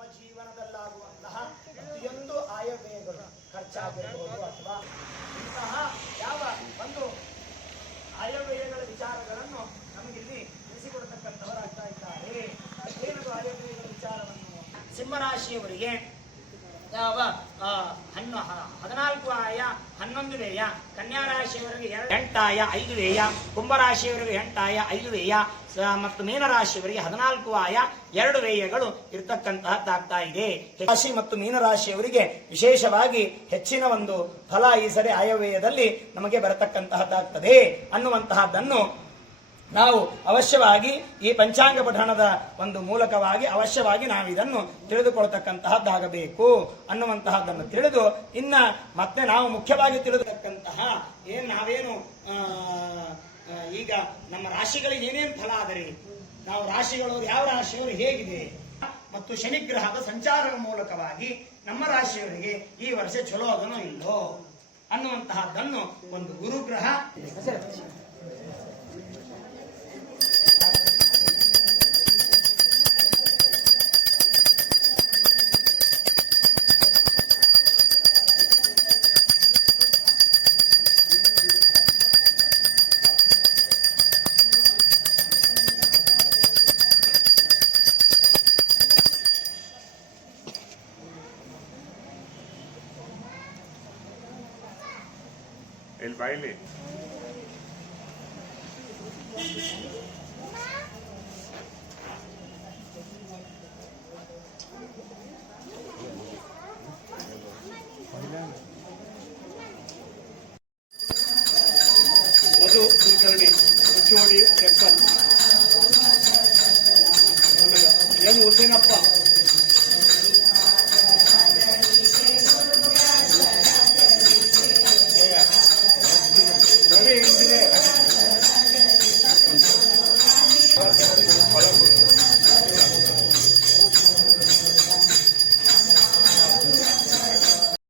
ನಮ್ಮ ಜೀವನದಲ್ಲಾಗುವಂತಹ ಪ್ರತಿಯೊಂದು ಆಯವ್ಯಯಗಳು ಖರ್ಚಾಗಿರಬಹುದು ಅಥವಾ ಇಂತಹ ಯಾವ ಒಂದು ಆಯವ್ಯಯಗಳ ವಿಚಾರಗಳನ್ನು ನಮಗಿಲ್ಲಿ ತಿಳಿಸಿಕೊಡ್ತಕ್ಕಂಥವರಾಗ್ತಾ ಇದ್ದಾರೆ. ಏನದು ಆಯವ್ಯಯಗಳ ವಿಚಾರವನ್ನು? ಸಿಂಹರಾಶಿಯವರಿಗೆ ಯಾವ 14 ಆಯ 11 ವ್ಯಯ, ಕನ್ಯಾ ರಾಶಿಯವರಿಗೆ 8 ಆಯ 5 ವ್ಯಯ, ಕುಂಭರಾಶಿಯವರಿಗೆ 8 ಆಯ 5 ವ್ಯಯ ಮತ್ತು ಮೀನರಾಶಿಯವರಿಗೆ 14 ಆಯ 2 ವ್ಯಯಗಳು ಇರತಕ್ಕಂತಹದ್ದಾಗ್ತಾ ಇದೆ. ರಾಶಿ ಮತ್ತು ಮೀನರಾಶಿಯವರಿಗೆ ವಿಶೇಷವಾಗಿ ಹೆಚ್ಚಿನ ಒಂದು ಫಲ ಈ ಸರಿ ಆಯವ್ಯಯದಲ್ಲಿ ನಮಗೆ ಬರತಕ್ಕಂತಹದ್ದಾಗ್ತದೆ ಅನ್ನುವಂತಹದ್ದನ್ನು ನಾವು ಅವಶ್ಯವಾಗಿ ಈ ಪಂಚಾಂಗ ಪಠಣದ ಒಂದು ಮೂಲಕವಾಗಿ ಅವಶ್ಯವಾಗಿ ನಾವು ಇದನ್ನು ತಿಳಿದುಕೊಳ್ತಕ್ಕಂತಹದ್ದಾಗಬೇಕು ಅನ್ನುವಂತಹದ್ದನ್ನು ತಿಳಿದು ಇನ್ನ ಮತ್ತೆ ನಾವು ಮುಖ್ಯವಾಗಿ ತಿಳಿದಕ್ಕಂತಹ ನಾವೇನು ಈಗ ನಮ್ಮ ರಾಶಿಗಳಿಗೆ ಏನೇನು ಫಲ ಆದರೆ ನಾವು ರಾಶಿಗಳು ಯಾವ ರಾಶಿಯವರು ಹೇಗಿದೆ ಮತ್ತು ಶನಿಗ್ರಹದ ಸಂಚಾರದ ಮೂಲಕವಾಗಿ ನಮ್ಮ ರಾಶಿಯವರಿಗೆ ಈ ವರ್ಷ ಚಲೋ ಅದನೋ ಇಲ್ಲೋ ಅನ್ನುವಂತಹದ್ದನ್ನು ಒಂದು ಗುರುಗ್ರಹ el baile. ಮಧು ಕುಲಕರ್ಣಿ ಹುಚ್ಚೋಡಿ ಟೆಂಪಲ್ ಎಂ ಹುಸೇನಪ್ಪ